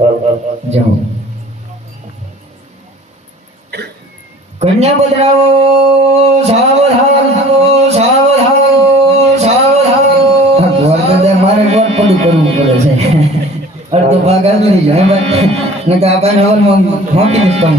જાઓ કન્યા બદરાવો સાવધાન મારે ગોળ પડું કરવું પડે છે અડધો ભાગ આવી જાય ને કે આપણને ઓલમાં મોટી મુશ્કેલ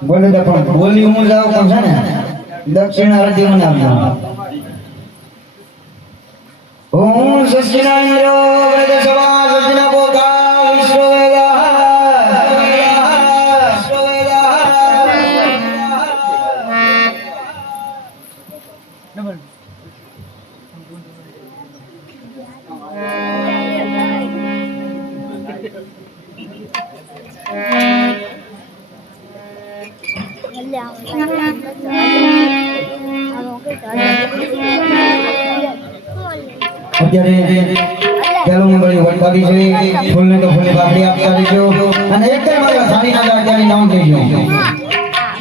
બોલે તો પણ બોલી હું જાવ પણ છે ને દક્ષિણ આરતી મને આપજો ઓમ સચિદાનંદ વ્રત સભા સચિના પોકા વિશ્વવેદા અત્યારે પેલો નંબરની વડતાલી છે ફૂલને તો ફૂલની પાકડી આપતા રહેજો અને એક ટાઈમ મારા સાડી ના અત્યારે નામ કહેજો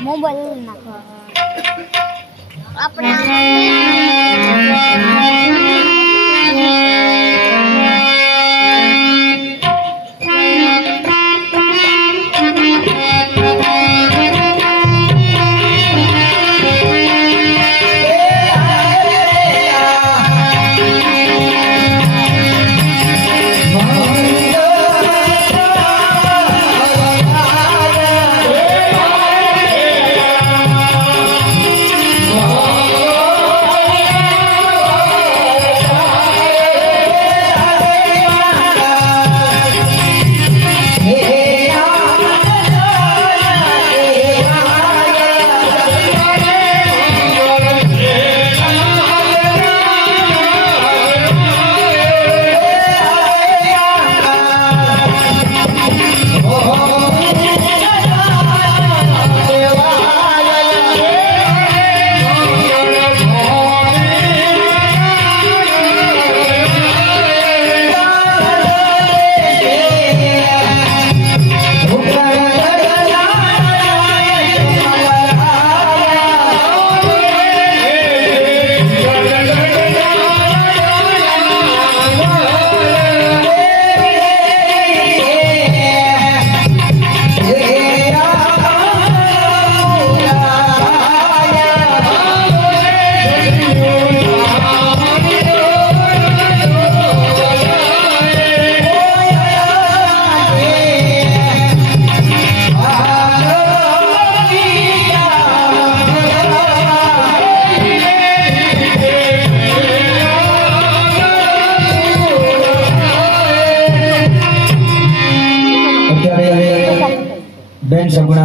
મોબાઈલ નાખો આપણે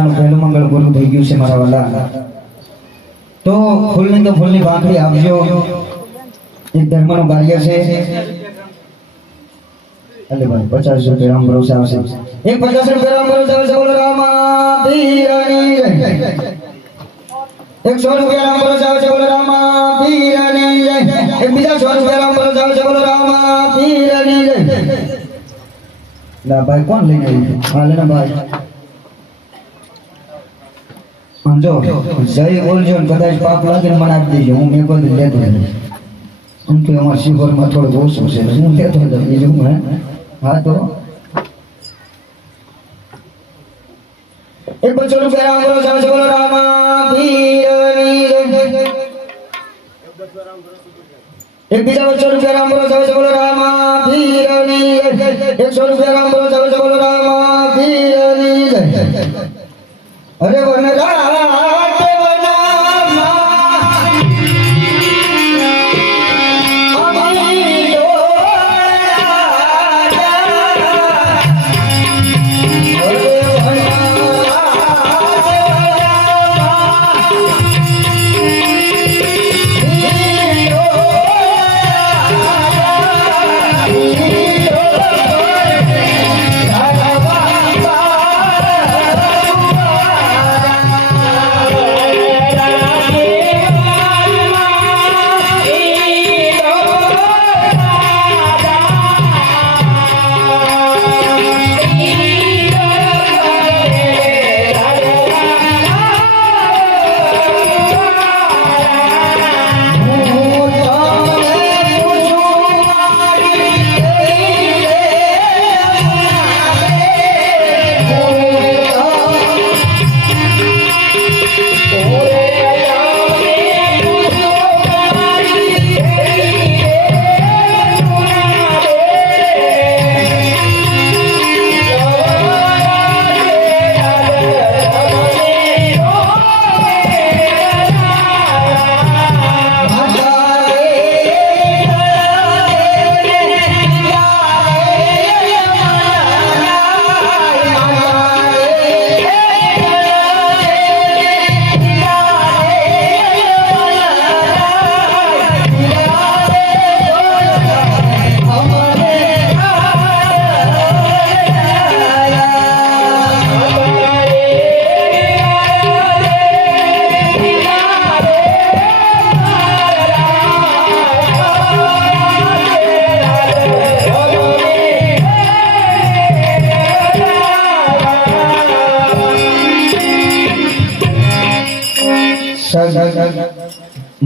ઉનાળાનું પહેલું મંગળ પૂરું થઈ ગયું છે મારા વાલા. તો ફૂલની તો ફૂલની પાંખડી આપજો. એક ધર્મનું કાર્ય છે. અલે ભાઈ 50 રૂપિયા રામ ભરોસે આવશે. એક 50 રૂપિયા રામ ભરોસે આવશે. બોલો રામા પીરની જય. 100 રૂપિયા રામ ભરોસે આવશે. બોલો રામા પીરની જય. એક બીજા 100 રૂપિયા રામ ભરોસે આવશે. બોલો રામા પીરની જય. લા ભાઈ કોણ લઈને આવ્યું? હા લેના ભાઈ. સમજો જય બોલજો ને કદાચ પાપ લાગે ને મને આપી દેજો. હું મેં કોઈ લેતો નથી. આમ તો અમારા શિહોરમાં થોડું ઓછું છે હું લેતો નથી બીજું હે. હા તો એક 50 રૂપિયા રામ ભરોસે આવશે. બોલો રામા પીરની જય. એક બીજા 50 રૂપિયા રામ ભરોસે આવશે. બોલો રામા પીરની જય. 100 રૂપિયા રામ ભરોસે આવશે. બોલો રામા પીરની જય. અરે વનરાજ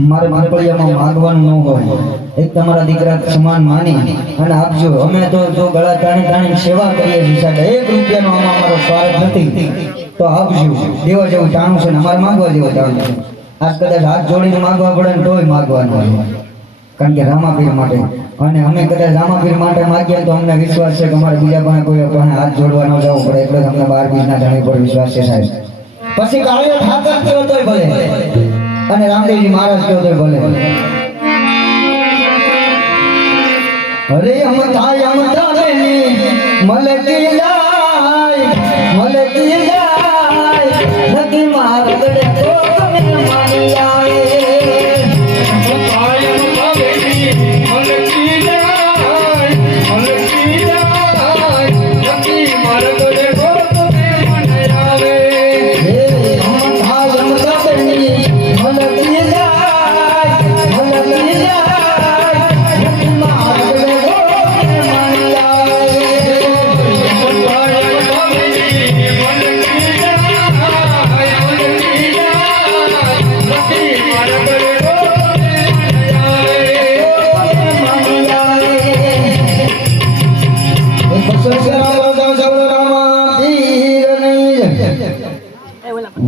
મારે મારપડિયામાં માંગવાનું ન હોય. એક તમારા દીકરા સમાન માની અને આપજો. અમે તો જો ગળા તાણી સેવા કરીએ છીએ સાહેબ. 1 રૂપિયાનો આમાં અમારો સ્વાર્થ નથી. તો આપજો. દેવા જેવું ટાણું છે ને અમારે માંગવા જેવું ટાણું છે. આજ કદાચ હાથ જોડીને માંગવા પડે ને તોય માંગવાનું હોય. કારણ કે રામાપીર માટે. અને અમે કદાચ રામાપીર માટે માંગીએ તો અમને વિશ્વાસ છે કે અમારે બીજા પણ કોઈ પણ હાથ જોડવા ન જવું પડે. એટલે અમને 12 બીજના જાણી પર વિશ્વાસ છે સાહેબ. પછી કાળિયો ઠાકર કયો તોય ભલે અને રામદેવજી મહારાજ કયો તોય ભલે. અરે અમતા બેની મલકી લાય નકી મારગડે તો તમે મારી આવે.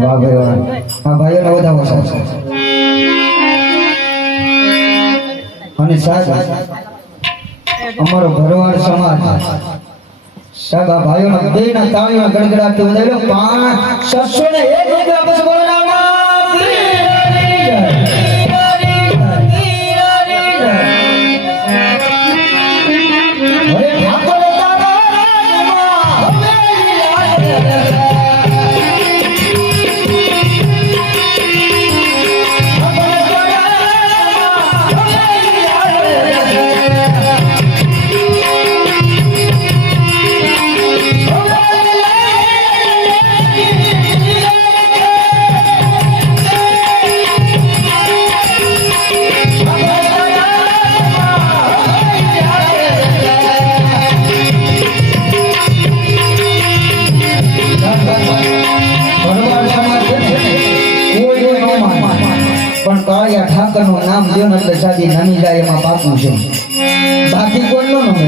વાહ ભાઈ વાહ. હા ભાઈઓને વધાવો સાહેબ. અને સાહેબ અમારો ભરવાડ સમાજ સાહેબ આ ભાઈઓના બેના તાળીઓના ગડગડાટથી વધાવ્યો 601 રૂપિયા બસ બોલવામાં. દો ને એટલે શાદી નાની જાય એમાં પાકું છે બાકી કોઈ નો નમે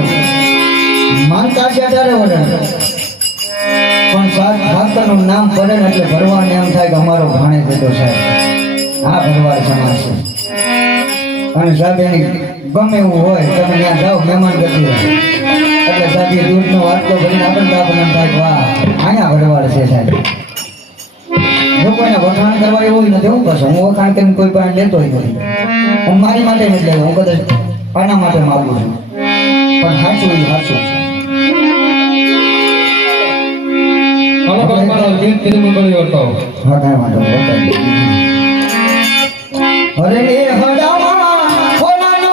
માનતા છે 18 વર્ષ પણ સાત ખાતરનું નામ પડે ને એટલે ભરવાને એમ થાય કે અમારો ભાણે જતો સાહેબ આ ભરવાડ સમાજ છે અને સાહેબ એની ગમે એવું હોય તમે ત્યાં જાઓ મહેમાન ગતિ એટલે સાહેબ એ દૂધનો વાટકો ભરીને આપણને એમ થાય કે વાહ અહીંયા ભરવાડ છે સાહેબ જો કોઈને વખાણ કરવા એવું નથી હું કશું હું વખાણ કરીને કોઈ પાસે લેતો નથી હું મારી માટે નથી લેતો હું કદાચ આના માટે માગું છું પણ સાચું એ સાચું હાલો ભગવાન ગીત ફિલ્મ કરી બતાવો. હા કાંઈ વાંધો નહીં. અરે એ હડામાં ખોલાનો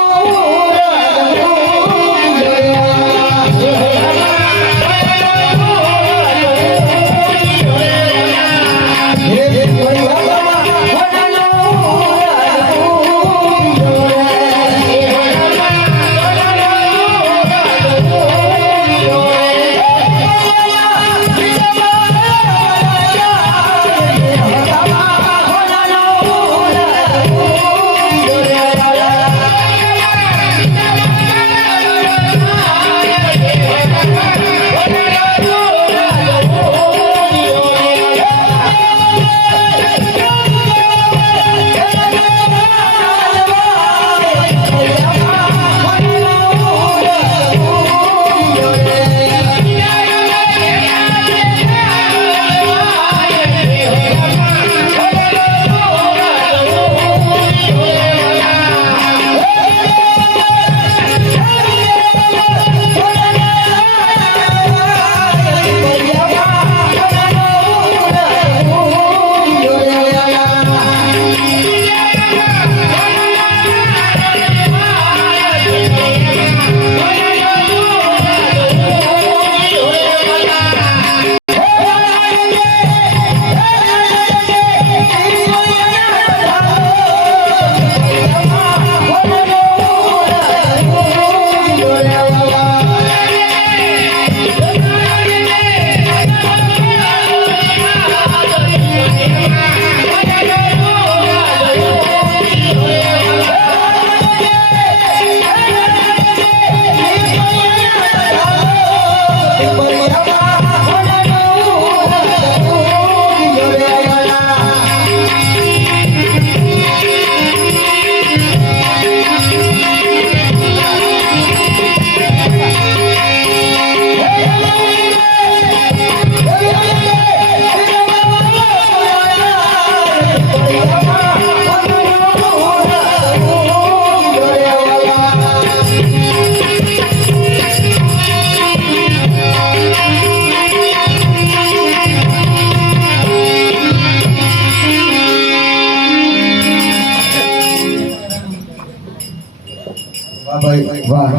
ભાઈ વાહ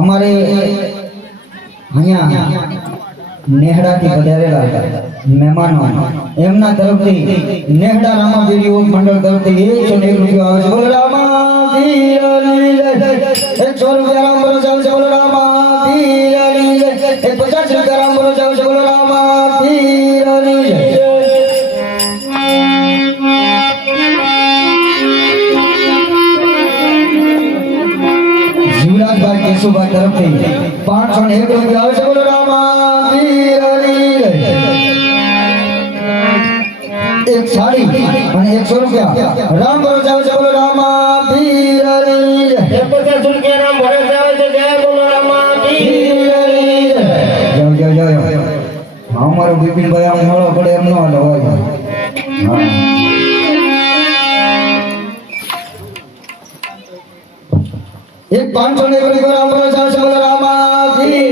અમારે અહીંયા નેહડાથી પધારેલા મહેમાનો એમના તરફથી નેહડા રામાદેવી ઓમ મંડળ તરફથી 101 રૂપિયા આવે છે બોલો રામાદેવી જય 100 રૂપિયા રામ બોલો જાવ છે બોલો રામાદેવી જય 50 રૂપિયા રામ બોલો જાવ છે બોલો રામાદેવી જય જીવરાજભાઈ કેશુભાઈ તરફથી 501 રૂપિયા આવે છે બોલો રામાદેવી જય એક સાડી અને 100 રૂપિયા રામ બોલો જાવ છે બોલો રામાદેવી જય 50 રૂપિયા રામ ભરે જાવ છે જય બોલો રામાદેવી જય જય જય અમારો બિપિનભાઈ આમ મળો પડે એમ ન હાલો હોય એક 501 રૂપિયા રામ બોલો જાવ છે બોલો રામાદેવી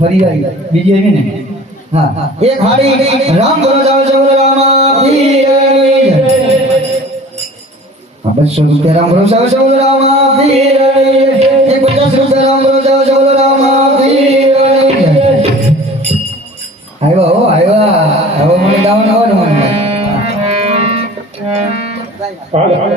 ફરી આવી બીજી આવી ને હા એક હાડી રામ બોલો જાવ છે બોલો રામાદેવી આ 200 રૂપિયા રામ બોલો જાવ છે બોલો રામાદેવી એક 50 રૂપિયા રામ બોલો જાવ છે બોલો રામાદેવી આવ્યા હવે મને ગાવાનું આવવાનું મને હાલો હાલો